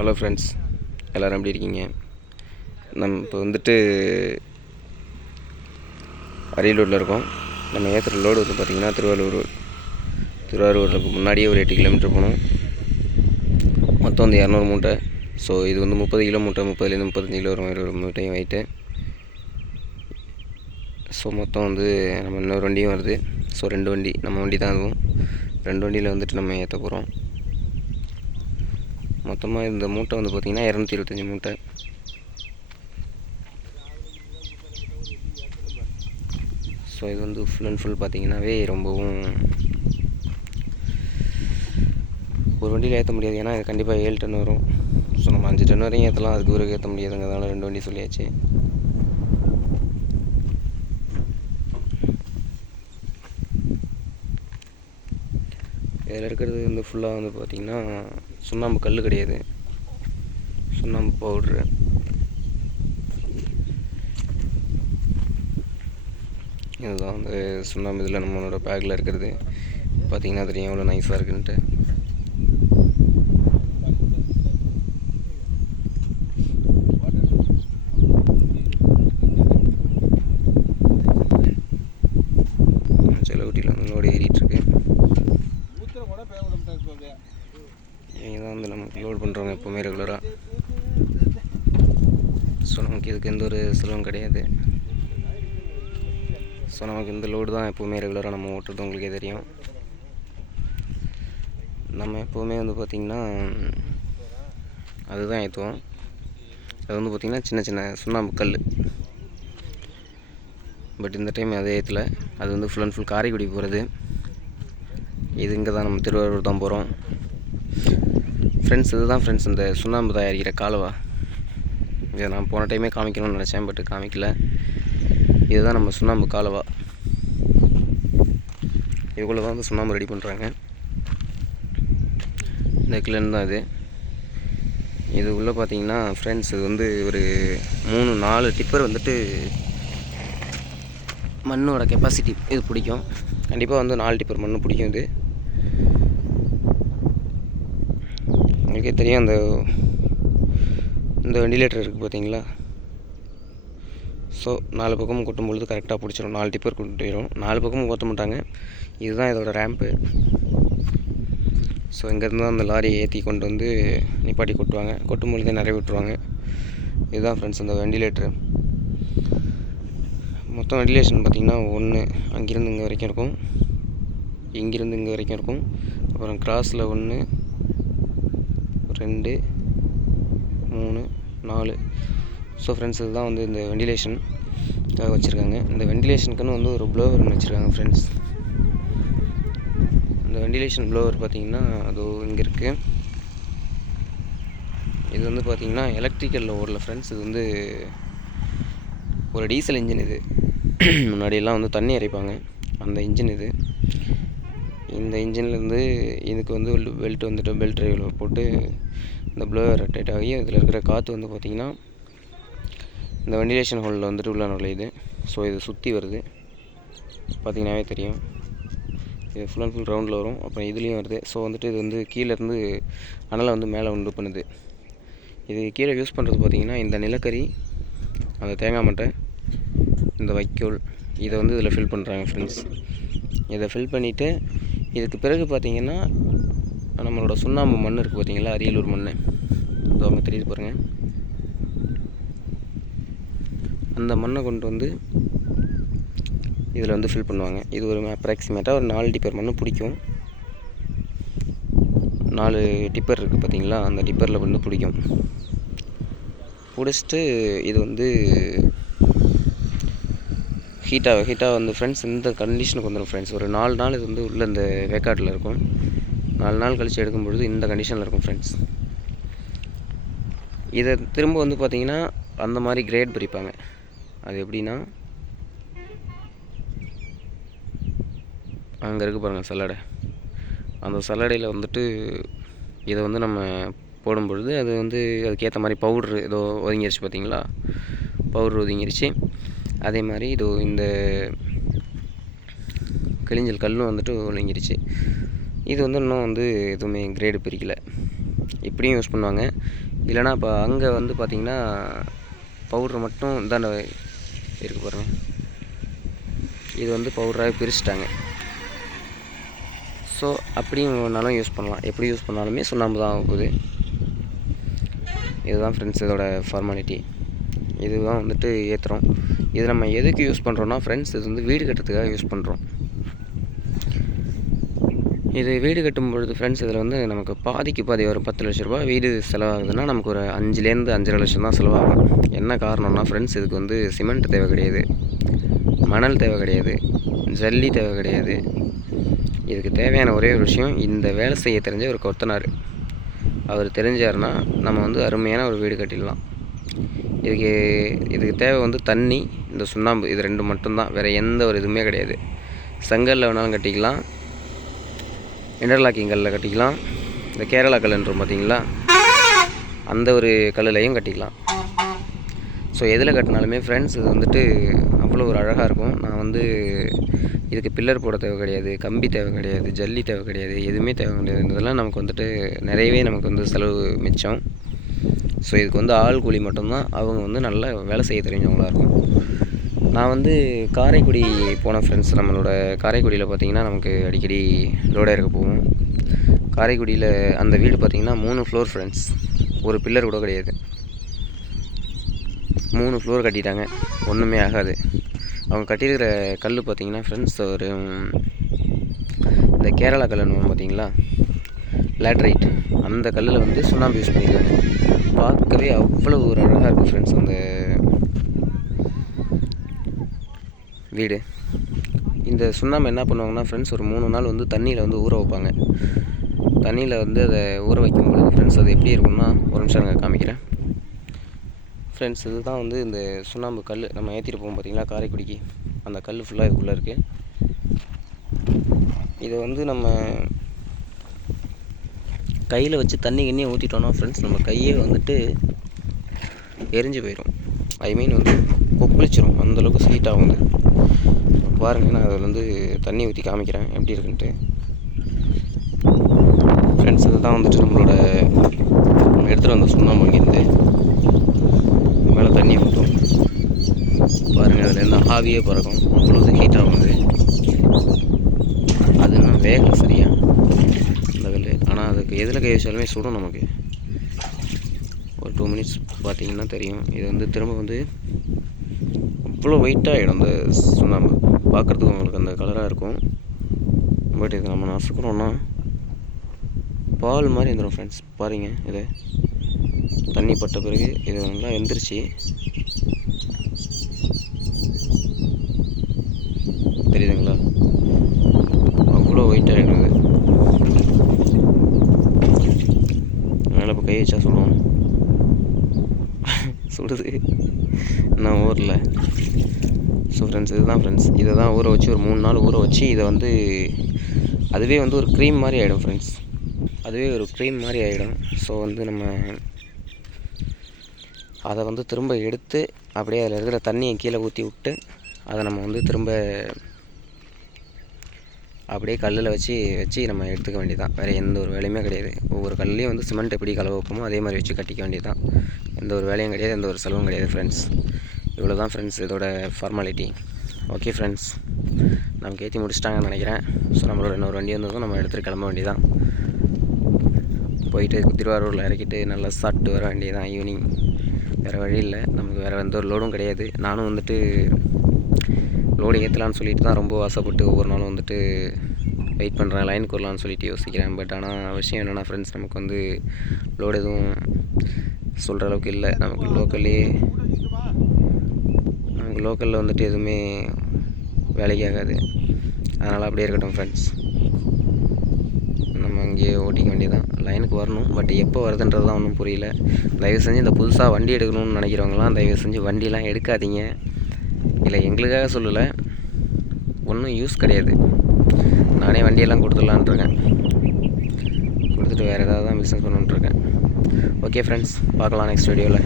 Hello friends எல்லோரும் எப்படி இருக்கீங்க? நம்ம இப்போ வந்துட்டு அரியலூரில் இருக்கோம். நம்ம ஏற்றுற லோடு வந்து பார்த்திங்கன்னா திருவாரூர் திருவாரூரில் திருவாரூருக்கு முன்னாடியே ஒரு எட்டு கிலோமீட்டர் போகணும். மொத்தம் வந்து இரநூறு மூட்டை. ஸோ இது வந்து முப்பது கிலோ மூட்டை முப்பதுலேருந்து முப்பத்தஞ்சு கிலோ வரும். ஒரு மூட்டையும் வெயிட்டு ஸோ மொத்தம் வந்து நம்ம இன்னொரு வண்டியும் வருது. ஸோ ரெண்டு வண்டி. நம்ம வண்டி தான் அதுவும். ரெண்டு வண்டியில் வந்துட்டு நம்ம ஏற்ற போகிறோம் மொத்தமாக இந்த மூட்டை வந்து பார்த்திங்கன்னா இரநூத்தி இருபத்தஞ்சி மூட்டை. ஸோ இது வந்து ஃபுல் அண்ட் ஃபுல் பார்த்திங்கனாவே ரொம்பவும் ஒரு வண்டியில் ஏற்ற முடியாது. ஏன்னா இது கண்டிப்பாக ஏழு டன் வரும். ஸோ நம்ம அஞ்சு டன் வரையும் ஏற்றலாம் அதுக்கு பிறகு ஏற்ற முடியாதுங்கிறதால ரெண்டு வண்டி சொல்லியாச்சு. இதில் இருக்கிறது வந்து ஃபுல்லாக வந்து பார்த்திங்கன்னா சுண்ணாம்பு கல் கிடையாது. சுண்ணாம்பு பவுட்ரு இதுதான் வந்து சுண்ணாம்பு இதில் நம்மளோட பேக்கில் இருக்கிறது. பார்த்தீங்கன்னா தெரியும் எவ்வளோ நைஸாக இருக்குன்ட்டு செலவுட்டியில் வந்து லோடு ஏறிட்டுருக்கு இவங்க தான் வந்து நமக்கு லோட் பண்ணுறவங்க எப்போவுமே ரெகுலராக ஸோ நமக்கு இதுக்கு எந்த ஒரு செலவும் கிடையாது. ஸோ நமக்கு இந்த லோடு தான் எப்போவுமே ரெகுலராக நம்ம ஓட்டுறது உங்களுக்கே தெரியும். நம்ம எப்போவுமே வந்து பார்த்திங்கன்னா அதுதான் ஏற்றுவோம் அது வந்து பார்த்திங்கன்னா சின்ன சின்ன சுண்ணாம்பு கல். பட் இந்த டைம் அதே ஏற்றல அது வந்து ஃபுல் அண்ட் ஃபுல் காரைக்குடி போகிறது இது இங்கே தான் நம்ம திருவாரூர் தான் போகிறோம் ஃப்ரெண்ட்ஸ் இதுதான் ஃப்ரெண்ட்ஸ் இந்த சுண்ணாம்பு தயாரிக்கிற காலவா? இதை நான் போன டைமே காமிக்கணும்னு நினச்சேன் பட் காமிக்கல. இதுதான் நம்ம சுண்ணாம்பு காலவா. இதுக்குள்ளே தான் வந்து சுண்ணாம்பு ரெடி பண்ணுறாங்க இந்த கிளன் தான் இது. இது உள்ளே பார்த்தீங்கன்னா ஃப்ரெண்ட்ஸ் இது வந்து ஒரு மூணு நாலு டிப்பர் வந்துட்டு மண்ணோட கெப்பாசிட்டி இது பிடிக்கும். கண்டிப்பாக வந்து நாலு டிப்பர் மண் பிடிக்கும் இது. உங்களுக்கே தெரியும் அந்த இந்த வெண்டிலேட்டர் இருக்குது பார்த்தீங்களா ஸோ நாலு பக்கமும் கொட்டும் பொழுது கரெக்டாக பிடிச்சிரும். நாலு டிப்பர் கொட்டிடும் நாலு பக்கமும் கொத்த மாட்டாங்க. இதுதான் இதோட ரேம்ப்பு ஸோ இங்கேருந்து தான் அந்த லாரியை ஏற்றி கொண்டு வந்து நிப்பாட்டி கொட்டுவாங்க. கொட்டும் பொழுதே நிறைய விட்டுருவாங்க. இதுதான் ஃப்ரெண்ட்ஸ் அந்த வெண்டிலேட்டரு மொத்தம் வெண்டிலேஷன் பார்த்திங்கன்னா ஒன்று அங்கேருந்து இங்கே வரைக்கும் இருக்கும். இங்கேருந்து இங்கே வரைக்கும் இருக்கும். அப்புறம் கிராஸில் ஒன்று ரெண்டு மூணு நாலு. ஸோ ஃப்ரெண்ட்ஸ் இதுதான் வந்து இந்த வெண்டிலேஷன் வச்சுருக்காங்க. இந்த வெண்டிலேஷனுக்குன்னு வந்து ஒரு ப்ளோவர் ஒன்று வச்சுருக்காங்க ஃப்ரெண்ட்ஸ் இந்த வெண்டிலேஷன் ப்ளோவர் பார்த்தீங்கன்னா அது இங்கே இருக்குது இது வந்து பார்த்திங்கன்னா எலக்ட்ரிக்கலில் ஓடல ஃப்ரெண்ட்ஸ் இது வந்து ஒரு டீசல் இன்ஜின் இது. முன்னாடியெல்லாம் வந்து தண்ணி இறைப்பாங்க அந்த இன்ஜின் இது. இந்த இன்ஜின்லேருந்து இதுக்கு வந்து பெல்ட் வந்துட்டு பெல்ட் ட்ரைவில் போட்டு இந்த ப்ளோவர் ரொட்டேட் ஆகி இதில் இருக்கிற காற்று வந்து பார்த்திங்கன்னா இந்த வெண்டிலேஷன் ஹோலில் வந்துட்டு உள்ள நுழையுது. ஸோ இது சுற்றி வருது. பார்த்திங்கனாவே தெரியும். இது ஃபுல் அண்ட் ஃபுல் ரவுண்டில் வரும். அப்புறம் இதுலேயும் வருது. ஸோ வந்துட்டு இது வந்து கீழேருந்து அனலை வந்து மேலே உண்டு பண்ணுது. இது கீழே யூஸ் பண்ணுறது பார்த்திங்கன்னா இந்த நிலக்கரி அந்த தேங்காய் மட்டை இந்த வைக்கோல் இதை வந்து இதில் ஃபில் பண்ணுறாங்க ஃப்ரெண்ட்ஸ் இதை ஃபில் பண்ணிவிட்டு இதுக்கு பிறகு பார்த்திங்கன்னா நம்மளோட சுண்ணாம்பு மண் இருக்குது பார்த்தீங்களா அரியலூர் மண் இதோ அவங்க தெரியுது பாருங்கள் அந்த மண்ணை கொண்டு வந்து இதில் வந்து ஃபில் பண்ணுவாங்க. இது ஒரு அப்ராக்சிமேட்டாக ஒரு நாலு டிப்பர் மண் பிடிக்கும். நாலு டிப்பர் இருக்குது பார்த்தீங்களா அந்த டிப்பரில் வந்து பிடிக்கும். பிடிச்சிட்டு இது வந்து ஹீட்டாக ஹீட்டாக வந்து ஃப்ரெண்ட்ஸ் இந்த கண்டிஷனுக்கு வந்துடும் ஃப்ரெண்ட்ஸ் ஒரு நாலு நாள் இது வந்து உள்ளே இந்த வேக்காட்டில் இருக்கும். நாலு நாள் கழித்து எடுக்கும் பொழுது இந்த கண்டிஷனில் இருக்கும் ஃப்ரெண்ட்ஸ் இதை திரும்ப வந்து பார்த்திங்கன்னா அந்த மாதிரி கிரேட் பிரிப்பாங்க. அது எப்படின்னா அங்கே இருக்குது பாருங்கள் சல்லடை. அந்த சல்லடையில் வந்துட்டு இதை வந்து நம்ம போடும் பொழுது அது வந்து அதுக்கேற்ற மாதிரி பவுட்ரு ஏதோ ஒதுங்கிருச்சு பார்த்தீங்களா? பவுட்ரு ஒதுங்கிருச்சு. அதே மாதிரி இது இந்த கிழிஞ்சல் கல்லும் வந்துட்டு ஒழுங்கிருச்சு இது வந்து இன்னும் வந்து எதுவுமே கிரேடு பிரிக்கலை. இப்படியும் யூஸ் பண்ணுவாங்க. இல்லைனா இப்போ அங்கே வந்து பார்த்தீங்கன்னா பவுட்ரு மட்டும் இந்தாண்ட இருக்கு பாருங்க. இது வந்து பவுடராக பிரிச்சுட்டாங்க. ஸோ அப்படியும் வேணாலும் யூஸ் பண்ணலாம். எப்படி யூஸ் பண்ணாலுமே சுண்ணாம்பு தான் ஆகுது இதுதான் ஃப்ரெண்ட்ஸ் இதோட ஃபார்மாலிட்டி இதுதான் வந்துட்டு ஏற்றுறோம் இது நம்ம எதுக்கு யூஸ் பண்ணுறோன்னா ஃப்ரெண்ட்ஸ் இது வந்து வீடு கட்டுறதுக்காக யூஸ் பண்ணுறோம் இது வீடு கட்டும் பொழுது ஃப்ரெண்ட்ஸ் இதில் வந்து நமக்கு பாதிக்கு பாதி வரும். பத்து லட்ச ரூபா வீடு செலவாகுதுன்னா நமக்கு ஒரு அஞ்சுலேருந்து அஞ்சரை லட்சம் தான் செலவாகும். என்ன காரணம்னா ஃப்ரெண்ட்ஸ் இதுக்கு வந்து சிமெண்ட் தேவை கிடையாது. மணல் தேவை கிடையாது. ஜல்லி தேவை கிடையாது. இதுக்கு தேவையான ஒரே ஒரு விஷயம் இந்த வேலை செய்ய தெரிஞ்ச ஒரு கொத்தனார். அவர் தெரிஞ்சாருன்னா நம்ம வந்து அருமையான ஒரு வீடு கட்டிடலாம். இதுக்கு இதுக்கு தேவை வந்து தண்ணி இந்த சுண்ணாம்பு இது ரெண்டு மட்டும்தான். வேறு எந்த ஒரு இதுவுமே கிடையாது. செங்கல்ல வேணாலும் கட்டிக்கலாம். இன்டர்லாக்கிங் கல்லில் கட்டிக்கலாம். இந்த கேரளா கல்லுன்றோம் பார்த்தீங்களா அந்த ஒரு கல்லுலையும் கட்டிக்கலாம். ஸோ எதில் கட்டினாலுமே ஃப்ரெண்ட்ஸ் இது வந்துட்டு அவ்வளோ ஒரு அழகாக இருக்கும். நான் வந்து இதுக்கு பில்லர் போட தேவை கிடையாது கம்பி தேவை கிடையாது ஜல்லி தேவை கிடையாது எதுவுமே தேவை கிடையாது. இதெல்லாம் நமக்கு வந்துட்டு நிறையவே நமக்கு வந்து செலவு மிச்சம். ஸோ இதுக்கு வந்து ஆள் கூலி மட்டும்தான். அவங்க வந்து நல்லா வேலை செய்ய தெரிஞ்சவங்களாக இருக்கும். நான் வந்து காரைக்குடி போன ஃப்ரெண்ட்ஸ் நம்மளோட காரைக்குடியில் பார்த்தீங்கன்னா நமக்கு அடிக்கடி லோடாக இருக்க போவோம். காரைக்குடியில் அந்த வீடு பார்த்தீங்கன்னா மூணு ஃப்ளோர் ஃப்ரெண்ட்ஸ் ஒரு பில்லர் கூட கிடையாது. மூணு ஃப்ளோர் கட்டிட்டாங்க. ஒன்றுமே ஆகாது. அவங்க கட்டியிருக்கிற கல் பார்த்தீங்கன்னா ஃப்ரெண்ட்ஸ் ஒரு இந்த கேரளா கல்லுன்னு பார்த்தீங்களா லேட்ரைட் அந்த கல்லில் வந்து சுண்ணாம்பு யூஸ் பண்ணியிருக்காங்க. பார்க்கவே அவ்வளோ ஒரு அழகாக இருக்கும் ஃப்ரெண்ட்ஸ் அந்த வீடு. இந்த சுண்ணாம்பு என்ன பண்ணுவாங்கன்னா ஃப்ரெண்ட்ஸ் ஒரு மூணு நாள் வந்து தண்ணியில் வந்து ஊற வைப்பாங்க. தண்ணியில் வந்து அதை ஊற வைக்கும்பொழுது ஃப்ரெண்ட்ஸ் அது எப்படி இருக்கும்னா ஒரு நிமிஷம் நான் காமிக்கிறேன். ஃப்ரெண்ட்ஸ் இதுதான் வந்து இந்த சுண்ணாம்பு கல் நம்ம ஏற்றிட்டு போவோம் பார்த்தீங்களா காரைக்குடிக்கு. அந்த கல் ஃபுல்லாக இதுக்குள்ளே இருக்குது இதை வந்து நம்ம கையில் வச்சு தண்ணி கண்ணியை ஊற்றிட்டோம்னா ஃப்ரெண்ட்ஸ் நம்ம கையே வந்துட்டு எரிஞ்சு போயிடும் ஐ மீன் வந்து கொப்பளிச்சிரும். அந்தளவுக்கு ஸ்வீட் ஆகும் இது பாருங்கள் நான் அதில் வந்து தண்ணி ஊற்றி காமிக்கிறேன். எப்படி இருக்குன்ட்டு. ஃப்ரெண்ட்ஸ் இதுதான் வந்துட்டு நம்மளோட நம்ம எடுத்துகிட்டு வந்த சுண்ணாம்பு இங்கேருந்து மேலே தண்ணி ஊற்றும் பாருங்கள் அதில் இருந்து ஆவியே பறக்கும். அவ்வளோ ஹீட் ஆகும் அது என்ன வேகம் சரியா? இந்த கல் ஆனால் அதுக்கு எதில் கை வச்சாலுமே சுடும் நமக்கு. ஒரு டூ மினிட்ஸ் பார்த்தீங்கன்னா தெரியும். இது வந்து திரும்ப வந்து அவ்வளோ வெயிட்டாகிடும் அந்த சுண்ணாம்பு. பார்க்குறதுக்கு உங்களுக்கு அந்த கலராக இருக்கும். பட் இது நம்ம நசுக்கணும்னா பால் மாதிரி வந்துடும் ஃப்ரெண்ட்ஸ் பாருங்க இது. தண்ணி பட்ட பிறகு இது நல்லா எந்திரிச்சு தெரியுதுங்களா? அவ்வளோ வெயிட் ஆகிடும் இது அதனால் இப்போ கை வச்சா சொல்லுவோம். சுடுது நான் ஊரில். ஸோ ஃப்ரெண்ட்ஸ் இதுதான் ஃப்ரெண்ட்ஸ் இதை தான் ஊற வச்சு ஒரு மூணு நாள் ஊற வச்சு இதை வந்து அதுவே வந்து ஒரு க்ரீம் மாதிரி ஆகிடும் ஃப்ரெண்ட்ஸ் அதுவே ஒரு க்ரீம் மாதிரி ஆகிடும் ஸோ வந்து நம்ம அதை வந்து திரும்ப எடுத்து அப்படியே அதில் இருக்கிற தண்ணியை கீழே ஊற்றி விட்டு அதை நம்ம வந்து திரும்ப அப்படியே கல்லில் வச்சு வச்சு நம்ம எடுத்துக்க வேண்டியதான் வேறு எந்த ஒரு வேலையுமே கிடையாது. ஒவ்வொரு கல்லையும் வந்து சிமெண்ட் எப்படி கலவை வைப்போமோ அதே மாதிரி வச்சு கட்டிக்க வேண்டியதான் எந்த ஒரு வேலையும் கிடையாது எந்த ஒரு செலவும் கிடையாது ஃப்ரெண்ட்ஸ் இவ்வளோ தான் ஃப்ரெண்ட்ஸ் இதோட ஃபார்மாலிட்டி ஓகே ஃப்ரெண்ட்ஸ் நமக்கு ஏற்றி முடிச்சிட்டாங்கன்னு நினைக்கிறேன். ஸோ நம்மளோட இன்னொரு வண்டி வந்ததும் நம்ம எடுத்துகிட்டு கிளம்ப வேண்டியதான் போயிட்டு திருவாரூரில் இறக்கிட்டு நல்லா சாப்பிட்டு வர வேண்டியதான் ஈவினிங் வேறு வழி இல்லை. நமக்கு வேறு எந்த ஒரு லோடும் கிடையாது. நானும் வந்துட்டு லோடு ஏற்றலான்னு சொல்லிட்டு தான் ரொம்ப ஆசைப்பட்டு ஒவ்வொரு நாளும் வந்துட்டு வெயிட் பண்ணுறேன் லைனுக்கு வரலான்னு சொல்லிட்டு யோசிக்கிறேன். பட் ஆனால் விஷயம் என்னென்னா ஃப்ரெண்ட்ஸ் நமக்கு வந்து லோடு எதுவும் சொல்கிற அளவுக்கு இல்லை. நமக்கு லோக்கல்லே நமக்கு லோக்கலில் வந்துட்டு எதுவுமே வேலைக்கு ஆகாது. அதனால் அப்படியே இருக்கட்டும் ஃப்ரெண்ட்ஸ் நம்ம அங்கேயே ஓட்டிக்க வேண்டியதான் லைனுக்கு வரணும் பட் எப்போ வருதுன்றது தான் ஒன்றும் புரியல. தயவு செஞ்சு இந்த புதுசாக வண்டி எடுக்கணும்னு நினைக்கிறவங்களாம் தயவு செஞ்சு வண்டிலாம் எடுக்காதீங்க. இல்லை எங்களுக்காக சொல்லலை. ஒன்றும் யூஸ் கிடையாது. நானே வண்டியெல்லாம் கொடுத்துடலான்ட்ருக்கேன். கொடுத்துட்டு வேறு ஏதாவது தான் பிஸ்னஸ் பண்ணணுன்ட்ருக்கேன். ஓகே ஃப்ரெண்ட்ஸ் பார்க்கலாம் நெக்ஸ்ட் வீடியோவில்